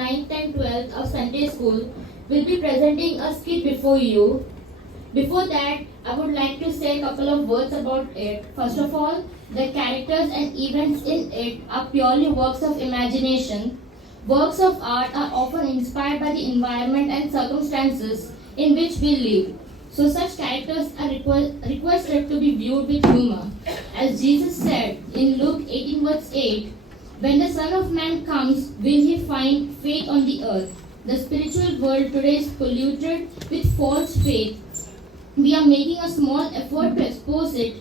9th and 12th of Sunday School will be presenting a skit before you. Before that, I would like to say a couple of words about it. First of all, the characters and events in it are purely works of imagination. Works of art are often inspired by the environment and circumstances in which we live. So such characters are requested to be viewed with humor. As Jesus said in Luke 18 verse 8, when the Son of Man comes, will he find faith on the earth? The spiritual world today is polluted with false faith. We are making a small effort to expose it.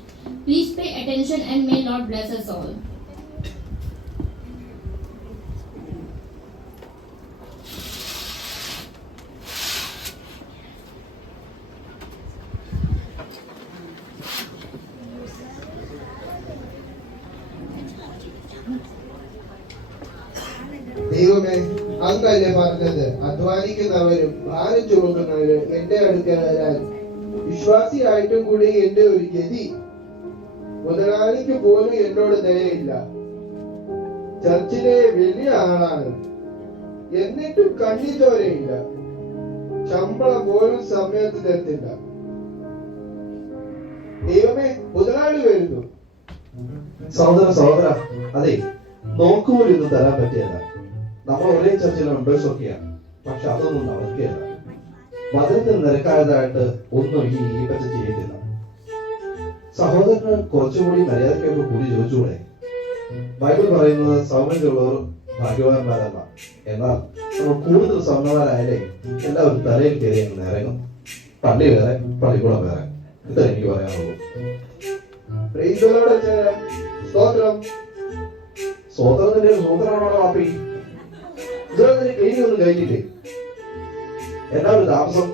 Please pay attention and may Lord bless us all. ദൈവമേ, അങ്ങല്ലേ പറഞ്ഞത്, അധ്വാനിക്കുന്നവരും ഭാരം ചുമക്കുന്നവരും എന്റെ അടുക്കൽ വരാൻ. വിശ്വാസിയായിട്ടും കൂടി എന്റെ ഒരു ഗതി. മുതലാളിക്ക് പോലും എന്നോട് ദയയില്ല. ചർച്ചിലെ വലിയ ആളാണ്, എന്നിട്ടും കണ്ണിച്ചോരയില്ല. ശമ്പളം പോലും സമയത്ത് തരത്തില്ല. ദൈവമേ, മുതലാളി വരുന്നു. സഹോദര അതെ, നോക്കുപോലൊന്നും തരാൻ പറ്റിയല്ല. നമ്മൾ ഒരേ ചർച്ചിലെ മെമ്പേഴ്സ് ഒക്കെയാണ്, പക്ഷെ അതൊന്നും നടക്കുകയല്ല. മതത്തിന് നിരക്കായതായിട്ട് ഒന്നും ഈ പച്ച ചെയ്യത്തില്ല. സഹോദരന് കുറച്ചുകൂടി മര്യാദയ്ക്കൊക്കെ കൂലി ചോദിച്ചുകൂടെ? ബൈബിൾ പറയുന്നത് സൗമ്യതയുള്ളവർ ഭാഗ്യവാന്മാരല്ല. എന്നാൽ നമ്മൾ കൂടുതൽ സൗമ്യവാനായാലേ എല്ലാവരും തലയിൽ കയറി അങ്ങ് ഇറങ്ങും. പള്ളി വേറെ, പള്ളിക്കൂടം വേറെ. ഇത്ര എനിക്ക് പറയാനുള്ളൂ. സ്വതന്ത്രത്തിന്റെ സൂത്രമാണോ വാപ്പി? ഇതൊന്നും കഴിഞ്ഞൊന്നും കഴിഞ്ഞില്ലേ? എന്നാ ഒരു താമസം?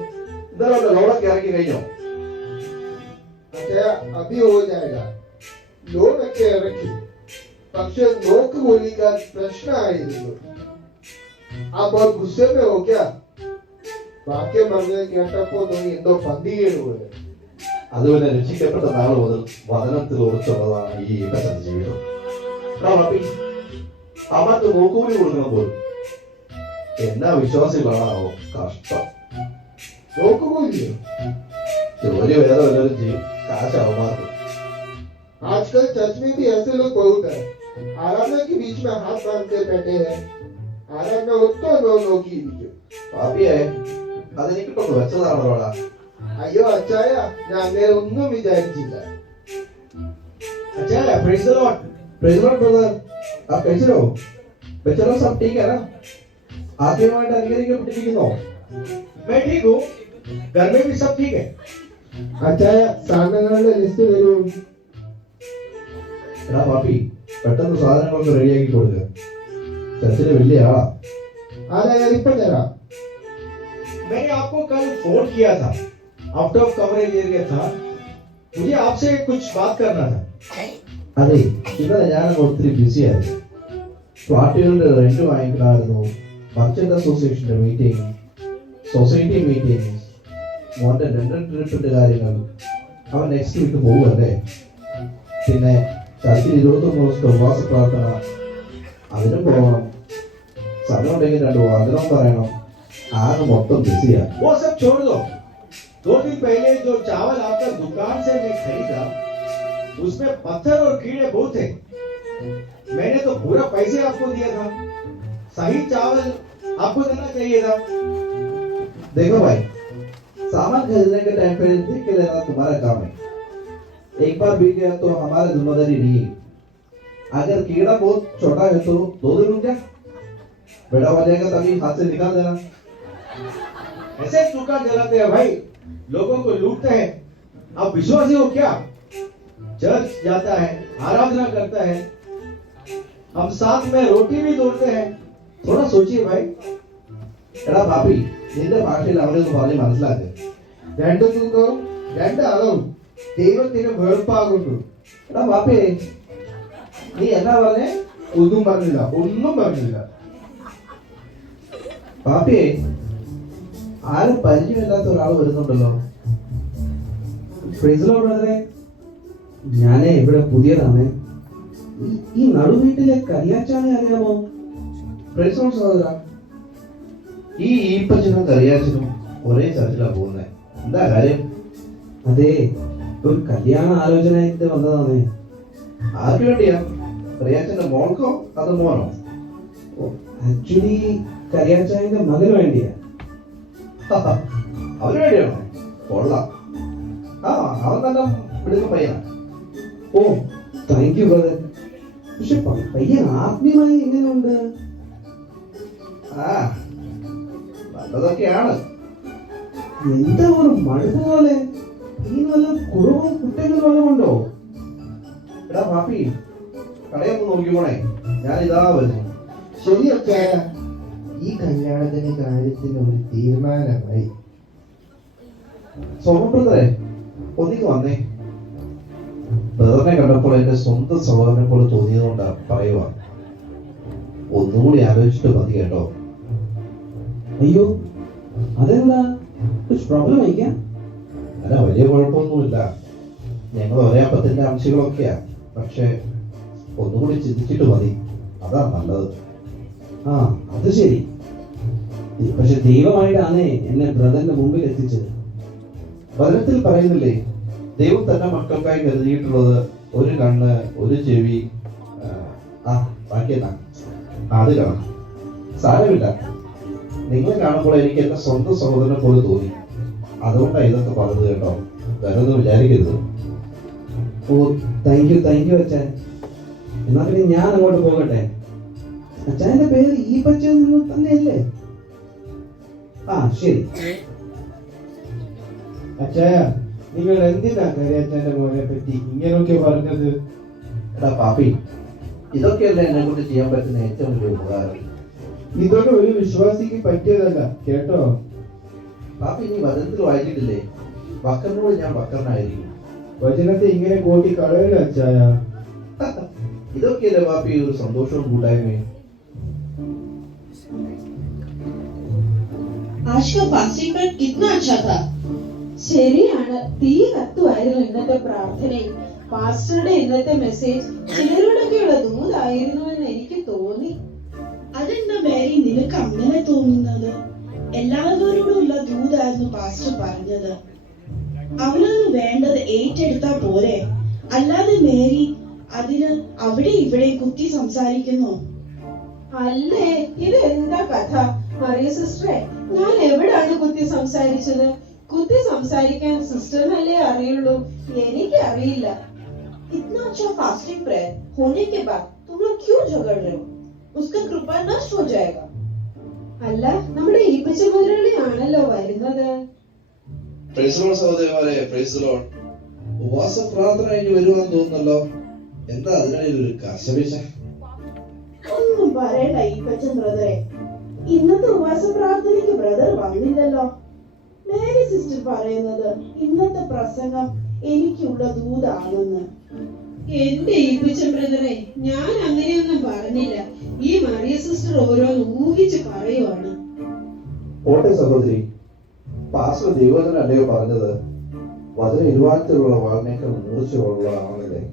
ഇന്നലെ ലോണൊക്കെ ഇറക്കി കഴിഞ്ഞോ? ലോണൊക്കെ ഇറക്കി, പക്ഷെ നോക്ക് പോലിക്കാൻ പ്രശ്നമായിരുന്നു. അപ്പൊ ഗുസ്സമേ നോക്കിയാ വാക്യം പറഞ്ഞത് കേട്ടപ്പോ തോന്നി എന്തോ പന്തികേട് പോലെ. അതുപോലെ രക്ഷിക്കപ്പെട്ട നാൾ മുതൽ വചനത്തിൽ ഉറച്ചുള്ളതാണ് ഈ ജീവിതം. അവർക്ക് നോക്കുകൂലി കൊടുക്കണം പോലും. എന്നാ വിശ്വാസികളാണോ? കഷ്ടം. നോക്കുകൂലിയോ? ജോലി വേറെ വല്ലവരും ചെയ്യും, കാശ് അവമാർക്കും. आजकल चर्च में भी ऐसे लोग बहुत है. आराधना के बीच में हाथ बांध के बैठे हैं. ആരാധന ഒത്തോ നോക്കിയിരിക്കും. പാപ്പിയെ അതെനിക്കിട്ടൊന്ന് വെച്ചതാണല്ലോടാ. അയ്യോ അച്ചായ, ഞാൻ അങ്ങനെ ഒന്നും വിചാരിച്ചില്ല. अच्छा praise the Lord. Praise the Lord brother. आप कैसे हो? बच्चों सब ठीक है ना? ആദ്യമായിട്ട് അനുകരിക്കപ്പെട്ടിരിക്കുന്നോ? मैं ठीक हूँ. घर में भी सब ठीक है. അച്ചായ, സാധനങ്ങളുടെ ലിസ്റ്റ് തരൂ. എടാ പാപ്പി, പെട്ടെന്ന് സാധനങ്ങളൊക്കെ റെഡിയാക്കി കൊടുക്കുക. ചർച്ചിലെ വലിയ ആളാ. ആരാ, ഞാൻ ഇപ്പൊ തരാം. मैंने आपको कल फोन किया था. आउट ऑफ कवरेज एरिया था. मुझे आपसे कुछ बात करना था. അതെ, ഇന്നലെ ഞാൻ ഒത്തിരി ബിസി ആയിരുന്നു. ഫ്ലാറ്റുകളുടെ റെന്റ് വാങ്ങിക്കണമായിരുന്നു, മർച്ചന്റ് അസോസിയേഷന്റെ മീറ്റിംഗ്, സൊസൈറ്റി മീറ്റിംഗ്, മോന്റെ രണ്ടൻ ട്രിപ്പിന്റെ കാര്യങ്ങൾ. അവൻ നെക്സ്റ്റ് വീക്ക് പോവുകയല്ലേ. പിന്നെ ചർച്ചിൽ 21 ദിവസത്തെ ഉപവാസ പ്രാർത്ഥന, അതിനും പോകണം. സമയമുണ്ടെങ്കിൽ 2 വചനം പറയണം. ആകെ മൊത്തം ബിസിയാ. वो सब छोड़ दो. 2 दिन पहले जो चावल आपका दुकान से मैं खरीदा, उसमें पत्थर और कीड़े बहुत थे. मैंने तो पूरा पैसे आपको दिया था. सही चावल आपको देना चाहिए था. देखो भाई, सामान खरीदने के टाइम पे देख के लेना तुम्हारा काम है. एक बार बीत गया तो हमारी जिम्मेदारी नहीं. अगर कीड़ा बहुत छोटा है तो 2 दिन रुक जा. बड़ा हो जाएगा तभी हाथ से निकाल देना. ऐसे दुकान जलाते हैं भाई, लोगों को लूटते हैं. आप विश्वासी हो क्या? चर्च जाता है, आराधना करता है, हम साथ में रोटी भी तोड़ते हैं. थोड़ा सोचिए भाई. എടാ പാപ്പി, നിന്റെ ഭാഷയിൽ അവരൊന്ന് പറഞ്ഞ് മനസ്സിലാക്ക്. 2 തൂക്കവും 2 അളവും ദൈവത്തിന് വെറുപ്പാകുന്നു. എടാ പാപ്പി, നീ എന്നാ പറഞ്ഞേ? ഒന്നും പറഞ്ഞില്ല. പാപ്പി, ആരും പരിചയമില്ലാത്ത ഒരാൾ വരുന്നുണ്ടല്ലോ. ഞാനേ ഇവിടെ പുതിയതാണ്. ഈ നടുവീട്ടിലെ കല്യാച്ചാനെ അറിയാമോ? സഹോദര, ഈ ഈപ്പച്ചനും കറിയാച്ചനും ഒരേ ചർച്ചിലാ പോകുന്നത്. എന്താ കാര്യം? അതെ, ഒരു കല്യാണ ആലോചനയായിട്ട് വന്നതാണേ. ആർക്ക് വേണ്ടിയാ? കറിയാച്ചന്റെ മോൾക്കോ അത് മോനോ? ആക്ച്വലി കറിയാച്ചായന്റെ മകന് വേണ്ടിയാ. അവന് വേണ്ടിയാണോ? കൊള്ളാം. ആ, അവൻ തന്നെ പിടിച്ച പയ്യനാ. ഓ, താങ്ക് യു ബ്രദർ. പക്ഷെ പയ്യൻ ആത്മീയമായി എങ്ങനെയുണ്ട്? ആ, നല്ലതൊക്കെയാണ്. എന്താ ഒരു മടുപ്പ് പോലെ? ഈ വല്ല കുറവും കുറ്റങ്ങളും വല്ലതുണ്ടോ? എടാ പാപ്പി, കടയൊന്ന് നോക്കിക്കോണേ, ഞാൻ ഇതാ വരുന്നു. ശരി അച്ചായ, ഈ കല്യാണത്തിന്റെ കാര്യത്തിന് ഒരു തീരുമാനമായി. സോമപ്രദരെ, ഒന്നിക്ക് വന്നേ. ബ്രദറിനെ കണ്ടപ്പോൾ എന്റെ സ്വന്തം സഹോദരനെ പോലെ തോന്നിയതുകൊണ്ടാ പറയുക. ഒന്നുകൂടി ആലോചിച്ചിട്ട് മതി കേട്ടോ. അയ്യോ, അതെന്താ? പ്രോബ്ലം ആയിക്കാ? അല്ല, വലിയ കുഴപ്പമൊന്നുമില്ല. ഞങ്ങൾ ഒരേ അപ്പത്തിന്റെ അംശങ്ങളൊക്കെയാ. പക്ഷെ ഒന്നുകൂടി ചിന്തിച്ചിട്ട് മതി, അതാ നല്ലത്. ആ, അത് ശരി. പക്ഷെ ദൈവമായിട്ടാണ് എന്നെ ബ്രദറിന്റെ മുമ്പിൽ എത്തിച്ചത്. വചനത്തിൽ പറയുന്നില്ലേ, ദൈവം തന്നെ മക്കൾക്കായി കരുതിയിട്ടുള്ളത് ഒരു കണ്ണ്, ഒരു ചെവി, ബാക്കിയെന്നാ അത് കാണാം. സാരമില്ല, നിങ്ങളെ കാണുമ്പോൾ എനിക്ക് എന്റെ സ്വന്തം സഹോദരനെ പോലെ തോന്നി. അതുകൊണ്ടാണ് ഇതൊക്കെ പറഞ്ഞത് കേട്ടോ. വേറൊന്നും വിചാരിക്കരുത്. ഓ, താങ്ക് യു അച്ഛൻ. എന്നാ പിന്നെ ഞാൻ അങ്ങോട്ട് പോകട്ടെ. അച്ഛന്റെ പേര് ഈ പച്ച തന്നെയല്ലേ? ആ, ശരി. അച്ചായ, നിങ്ങൾ എന്തിനാ കറിയാച്ചാന്റെ മോനെ പറ്റി ഇങ്ങനെയൊക്കെ പറഞ്ഞത്? എടാ പാപ്പി, ഇതൊക്കെയല്ലേ എന്നെ കൊണ്ട് ചെയ്യാൻ പറ്റുന്ന ഏറ്റവും വലിയ ഉപകാരം. ഇതൊക്കെ ഒരു വിശ്വാസിക്ക് പറ്റിയതല്ല കേട്ടോ. പാപ്പി, നീ വചനത്തിൽ വായിച്ചിട്ടില്ലേ, ബക്കറിനോട് ഞാൻ ബക്കറിനായിരിക്കും. വചനത്തെ ഇങ്ങനെ കൂട്ടി കളയല അച്ചായ. ഇതൊക്കെയല്ലേ പാപ്പി ഒരു സന്തോഷവും കൂട്ടായ്മയും. आज का फास्टिंग ब्रेड कितना अच्छा था. ശരിയാണ്, തീ കത്തുമായിരുന്നു ഇന്നത്തെ പ്രാർത്ഥനയിൽ. പാസ്റ്ററുടെ ഇന്നത്തെ മെസ്സേജ് ചിലരോടൊക്കെയുള്ള ദൂതായിരുന്നു എന്ന് എനിക്ക് തോന്നി. അതെന്താ മേരി നിനക്ക് അങ്ങനെ തോന്നുന്നത്? എല്ലാവരോടുള്ള ദൂതായിരുന്നു പാസ്റ്റർ പറഞ്ഞത്. അവനൊന്ന് വേണ്ടത് ഏറ്റെടുത്താ പോരെ, അല്ലാതെ മേരി അതിന് അവിടെ ഇവിടെ കുത്തി സംസാരിക്കുന്നു. അല്ലേ, ഇത് എന്താ കഥ? മറിയ സിസ്റ്ററെ, ഞാൻ എവിടാണ് കുത്തി സംസാരിച്ചത്? കുത്തി സംസാരിക്കാൻ സിസ്റ്ററിനല്ലേ അറിയുള്ളൂ, എനിക്ക് അറിയില്ല. इतना अच्छा फास्टिंग प्रेयर होने के बाद तुम लोग क्यों झगड़ रहे हो? उसका कृपा नष्ट हो जाएगा. അല്ല, നമ്മുടെ ഈപ്പച്ച മുതലാളിയാണല്ലോ വരുന്നത്. പ്രൈസ് ലോർഡ് സഹോദരന്മാരെ, പ്രൈസ് ലോർഡ്. ഉപവാസ പ്രാർത്ഥന കഴിഞ്ഞ് വരുവാന്ന് തോന്നുന്നല്ലോ. എന്താ അതിനിടയിൽ ഒരു കശപിശ? ഒന്നും പറയണ്ട ഈപ്പച്ചൻ ബ്രദറെ, ഇന്നത്തെ ഉപവാസ പ്രാർത്ഥനയ്ക്ക് ബ്രദർ വന്നില്ലല്ലോ. മേരി സിസ്റ്റർ പറയുന്നത് ഇന്നത്തെ പ്രസംഗം എനിക്കുള്ള ദൂതാണെന്ന്. എന്റെ ഈപ്പച്ചൻ ബ്രദറെ, ഞാൻ അങ്ങനെയൊന്നും പറഞ്ഞില്ല. ഈ മറിയ സിസ്റ്റർ ഓരോന്ന് ഊഹിച്ച് പറയുവാണ്. പോട്ടെ സഹോദരി, പാസ്റ്റർ ദൈവത്തിനല്ലയോ പറഞ്ഞത്, വചന ഇരുവാത്തിലുള്ള വാളിനേക്കാൾ മൂർച്ചയുള്ളതാണല്ലേ.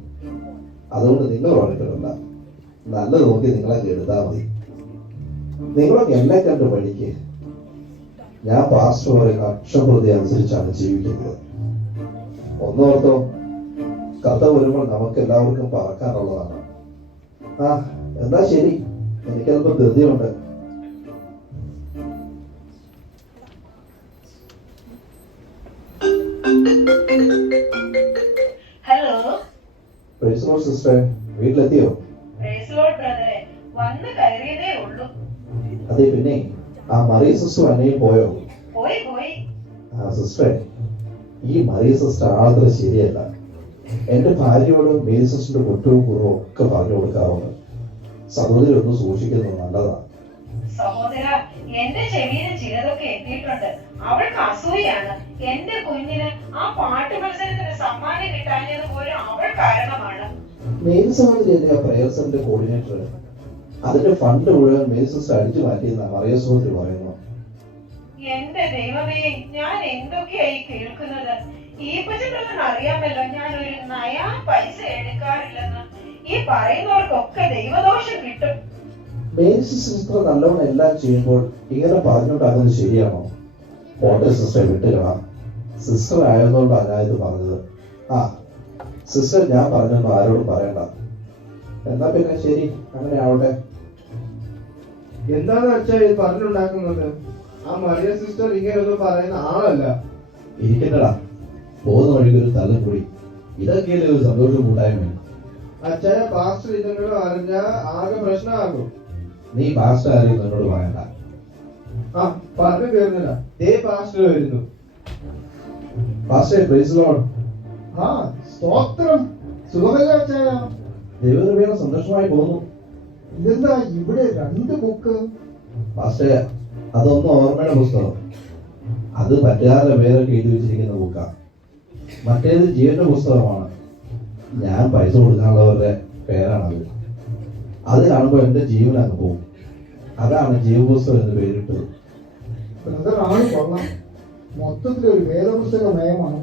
അതുകൊണ്ട് നിങ്ങൾ വഴക്കിടണ്ട, നല്ലത് നോക്കി നിങ്ങളെ എടുത്താൽ മതി. നിങ്ങളൊക്കെ എന്നെ കണ്ട് പഠിക്ക്. ഞാൻ പാസ്റ്റർ പറയുന്ന അക്ഷരപ്രതി അനുസരിച്ചാണ് ജീവിക്കുന്നത്. ഒന്നോർത്തോ, കഥ വരുമ്പോൾ നമുക്ക് എല്ലാവർക്കും പറക്കാനുള്ളതാണ്. ആ, എന്താ ശരി, എനിക്കല്പം ധൃതിയുണ്ട്. ഹലോ, പ്രൈസ് ലോർഡ് സിസ്റ്റർ, വീട്ടിലെത്തിയോ? പ്രൈസ് ലോർഡ് ബ്രദറെ, വന്ന് കയറിയതേ ഉള്ളൂ. അതെ, പിന്നെ ആ മറിയ സിസ്റ്റർ അന്നയും പോയോ? പോയി. ആ സിസ്റ്ററെ, ഈ മറിയ സിസ്റ്റർ ആളത്ര ശരിയല്ല. എന്റെ ഭാര്യയോട് മേരി സിസ്റ്ററിന്റെ കുറ്റവും കുറവും ഒക്കെ പറഞ്ഞു കൊടുക്കാറുണ്ട്. സഹോദരി ഒന്ന് സൂക്ഷിക്കുന്നത് നല്ലതാ. സഹോദര, എന്റെ ചെവിയിൽ ചിലതൊക്കെ എത്തിയിട്ടുണ്ട്. അവൾക്ക് അസൂയാണ്. എന്റെ കുഞ്ഞിന് ആ പാട്ട് മത്സരത്തിന് സമ്മാനം കിട്ടാഞ്ഞത് പോലും അവൾ കാരണമാണ്. മേരി സഹോദരി അല്ലേ ആ പ്രയർ സെന്റർ കോർഡിനേറ്റർ? അതിന്റെ ഫണ്ട് മുഴുവൻ മേരി സിസ്റ്റർ അടിച്ചു മാറ്റിയെന്നാ മറിയ സഹോദരി പറയുന്നു. എന്റെ ദൈവമേ, ഞാൻ എന്തൊക്കെയായി കേൾക്കുന്നത്. ഈ പച്ചക്കറിന് അറിയാമല്ലോ, ഞാൻ ഒരു നയാ പൈസ എടുക്കാറില്ലെന്ന്. ഈ പറയുന്നവർക്കൊക്കെ ദൈവദോഷം കിട്ടും. മേരി സിസ്റ്റർ നല്ലവണ്ണം എല്ലാം ചെയ്യുമ്പോൾ ഇങ്ങനെ പറഞ്ഞുണ്ടാക്കുന്നത് ശരിയാണോ? പോട്ടെ സിസ്റ്ററെ, വിട്ടുകളാം. സിസ്റ്റർ ആയതുകൊണ്ടാണ് ഞാൻ ഇത് പറഞ്ഞത്. ആ സിസ്റ്റർ, ഞാൻ പറഞ്ഞൊന്നും ആരോടും പറയണ്ട. എന്നാ പിന്നെ ശരി, അങ്ങനെ ആവട്ടെ. എന്താണ് അച്ഛാ ഇത് പറഞ്ഞുണ്ടാക്കുന്നത്? ആ മറിയ സിസ്റ്റർ ഇങ്ങനെയൊന്നും പറയുന്ന ആളല്ല. ഇരിക്കണ്ടടാ, പോകുന്ന വഴിക്ക് ഒരു തള്ളം കൂടി. ഇതൊക്കെയല്ലേ ഒരു സന്തോഷം കൂട്ടായ്മ. അച്ഛായ പാസ്റ്റർ ഇതെങ്കിലും അറിഞ്ഞാൽ ആകെ പ്രശ്നമാകും. നീ പാസ്റ്റർ ആരും എന്നോട് പറയണ്ട. ആ പറഞ്ഞു തീർന്നില്ല, ദേ പാസ്റ്റർ വരുന്നു. Pastor, praise Lord. ആ സ്തോത്രം. സുഖമല്ല അച്ഛായ? ദൈവകൃപയാൽ സന്തോഷമായി പോകുന്നു. ഇതെന്താ ഇവിടെ 2 ബുക്ക്? പാസ്റ്റർ, അതൊന്നും ഓർമ്മയുടെ പുസ്തകം. അത് പറ്റുകാരുടെ പേരൊക്കെ എഴുതി വെച്ചിരിക്കുന്ന ബുക്കാണ്. മറ്റേത് ജീവന്റെ പുസ്തകമാണ്. ഞാൻ പൈസ കൊടുക്കാനുള്ളവരുടെ പേരാണത്. അത് കാണുമ്പോൾ എന്റെ ജീവൻ അങ്ങ് പോകും. അതാണ് ജീവപുസ്തകം എന്ന് പേരിട്ടത്. ബ്രദർ ആണ് കൊള്ളാം. മൊത്തത്തിലൊരു വേദപുസ്തക നയമാണ്.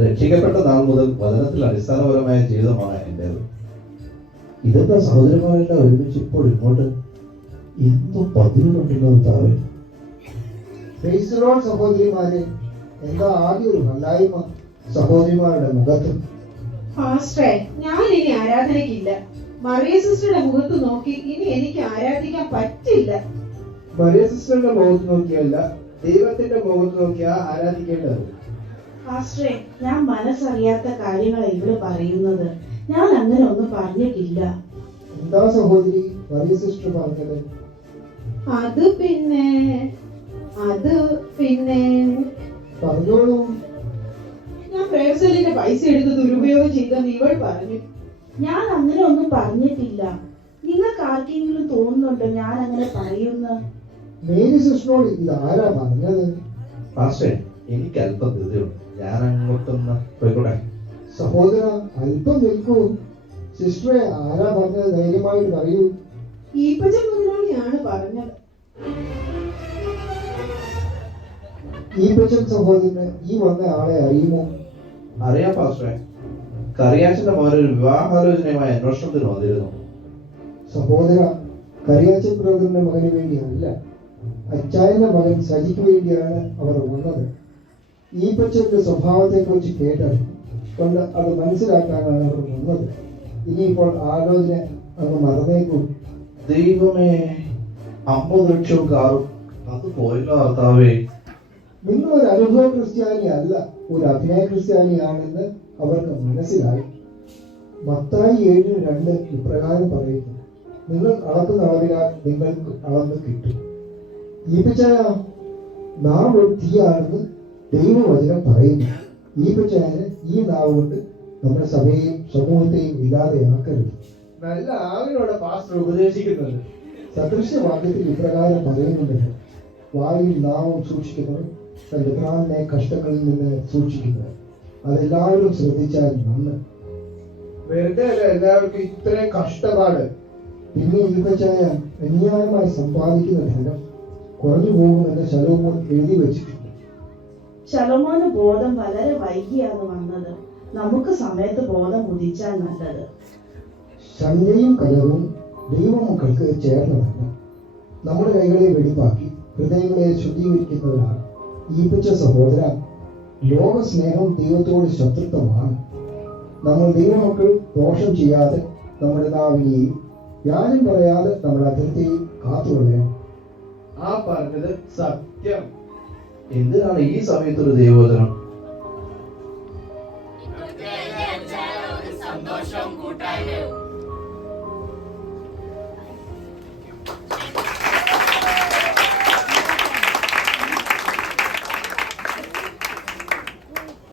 രക്ഷിക്കപ്പെട്ട നാൾ മുതൽ വചനത്തിൽ അടിസ്ഥാനപരമായ ജീവിതമാണ് എന്റേത്. ഇതെന്താ സഹോദരന്മാരെല്ലാം ഒരുമിച്ച് ഇപ്പോൾ ഇങ്ങോട്ട്? എന്തോ പതിവുണ്ടല്ലോ താവേ. പ്രൈസ് ദി ലോർഡ് സഹോദരിമാരെ. എന്താ ആദ്യം ഒരു വല്ലായ്മ സഹോദരിമാരുടെ മുഖത്ത്? പാസ്റ്ററെ, ഞാൻ ഇനി ആരാധനയ്ക്കില്ല. മറിയ സിസ്റ്ററുടെ മുഖത്ത് നോക്കി ഇനി എനിക്ക് ആരാധിക്കാൻ പറ്റില്ല. മറിയ സിസ്റ്ററിന്റെ മുഖത്ത് നോക്കിയല്ല, ദൈവത്തിന്റെ മുഖത്ത് നോക്കിയാ ആരാധിക്കേണ്ടത്. പാസ്റ്ററെ, ഞാൻ മനസ്സറിയാത്ത കാര്യങ്ങളാണ് ഇവിടെ പറയുന്നത്. ഞാൻ അങ്ങനെ ഒന്നും പറഞ്ഞിട്ടില്ല. എന്താ സഹോദരി മറിയ സിസ്റ്റർ പറഞ്ഞത്? അത് പിന്നെ പറഞ്ഞോളൂ. ഞാൻ പ്രേംസലിന്റെ പൈസ എടുത്ത് ദുരുപയോഗം ചെയ്തെന്ന് ഇവൾ പറഞ്ഞു. ഞാൻ അങ്ങനെ ഒന്നും പറഞ്ഞിട്ടില്ല. നിങ്ങൾക്ക് ആർക്കെങ്കിലും തോന്നുന്നുണ്ടോ ഞാൻ അങ്ങനെ പറയുന്ന? മേരി സിസ്റ്ററിനോട് ഇത് ആരാ പറഞ്ഞത്? പാസ്റ്റേ, എനിക്ക് അല്പം ധൃതിയുണ്ട്. ഞാൻ അങ്ങോട്ടൊന്ന് പോയിക്കോട്ടെ. സഹോദര, അല്പം നിൽക്കൂ. സിസ്റ്ററെ ആരാ പറഞ്ഞത്? ധൈര്യമായിട്ട് പറയൂ. ഈപ്പച്ചൻ മുതലാളിയാണ് പറഞ്ഞത്. ഈപ്പച്ചൻ സഹോദരന് ഈ വന്ന ആളെ അറിയുമോ? അറിയാം പാസ്റ്ററെ. കറിയാച്ചന്റെ മകൻ ഒരു വിവാഹാലോചനയുമായി അന്വേഷണത്തിന് വന്നിരുന്നു. സഹോദര, കറിയാച്ചൻ ബ്രദറിന്റെ മകന് വേണ്ടിയല്ല, അച്ചായന്റെ മകൻ സജിക്ക് വേണ്ടിയാണ് അവർ വന്നത്. ഈപ്പച്ചന്റെ സ്വഭാവത്തെ കുറിച്ച് കേട്ടത് അത് മനസ്സിലാക്കാനാണ് അവർ വന്നത്. ഇനിയിപ്പോൾ ആലോചന അങ്ങ് മറന്നേക്കും. ദൈവമേ, 50 ലക്ഷം കാറും അത് പോയല്ലോ കർത്താവേ. നിങ്ങൾ ഒരു അനുഭവ ക്രിസ്ത്യാനി അല്ല, ഒരു അഭിനയ ക്രിസ്ത്യാനിയാണെന്ന് അവർക്ക് മനസ്സിലായി. മത്തായി 7:2 ഇപ്രകാരം പറയുന്നു: നിങ്ങൾ അളക്കുന്ന അളവിനാൽ നിങ്ങൾക്ക് അളന്ന് കിട്ടും. ഈപ്പച്ചായ, നാം ഒരു തീയാണെന്ന് ദൈവവചനം പറയുന്നു. ഈപ്പച്ചായന് ഈ നാവ് കൊണ്ട് നമ്മുടെ സഭയെയും സമൂഹത്തെയും ഇല്ലാതെയാക്കരുത്. നല്ല ആവിനോടെ പാസ്റ്റർ ഉപദേശിക്കുന്നത്. സദൃശ്യവാക്യത്തിൽ ഇപ്രകാരം പറയുന്നുണ്ടല്ലോ: വായിൽ നാവും സൂക്ഷിക്കുന്നത് തന്റെ പ്രാണനെ കഷ്ടങ്ങളിൽ നിന്ന് സൂക്ഷിക്കുന്നത്. അതെല്ലാവരും ശ്രദ്ധിച്ചാൽ നന്ന്. വെറുതെ അല്ല എല്ലാവർക്കും ഇത്രയും കഷ്ടപ്പാട്. പിന്നെ ഈപ്പച്ചായ അന്യായമായി സമ്പാദിക്കുന്ന ധനം കുറഞ്ഞു പോകുമെന്ന് ശലോമോൻ എഴുതി വെച്ചിട്ടുണ്ട്. ശലോമോന് ബോധം വളരെ വൈകിയാണ് വന്നത്. നമുക്ക് സമയത്ത് ബോധം ഉദിച്ചാൽ നല്ലത്. ശങ്കയും കലവും ദൈവമക്കൾക്ക് ചേർന്നതല്ല. നമ്മുടെ കൈകളെ വെടിപ്പാക്കി ഹൃദയങ്ങളെ ശുദ്ധീകരിക്കുന്നവരാണ്. ഈപ്പച്ച സഹോദര, ലോകസ്നേഹം ദൈവത്തോട് ശത്രുത്വമാണ്. നമ്മൾ ദൈവമക്കൾ ദോഷം ചെയ്യാതെ നമ്മുടെ നാവിനെയും വ്യാജം പറയാതെ നമ്മുടെ അകൃത്യയും കാത്തുകൊള്ളണം. ആ പറഞ്ഞത് സത്യം. എന്തിനാണ് ഈ സമയത്തൊരു ദൈവവചനം? സന്തോഷവും കൂട്ടായ്മയും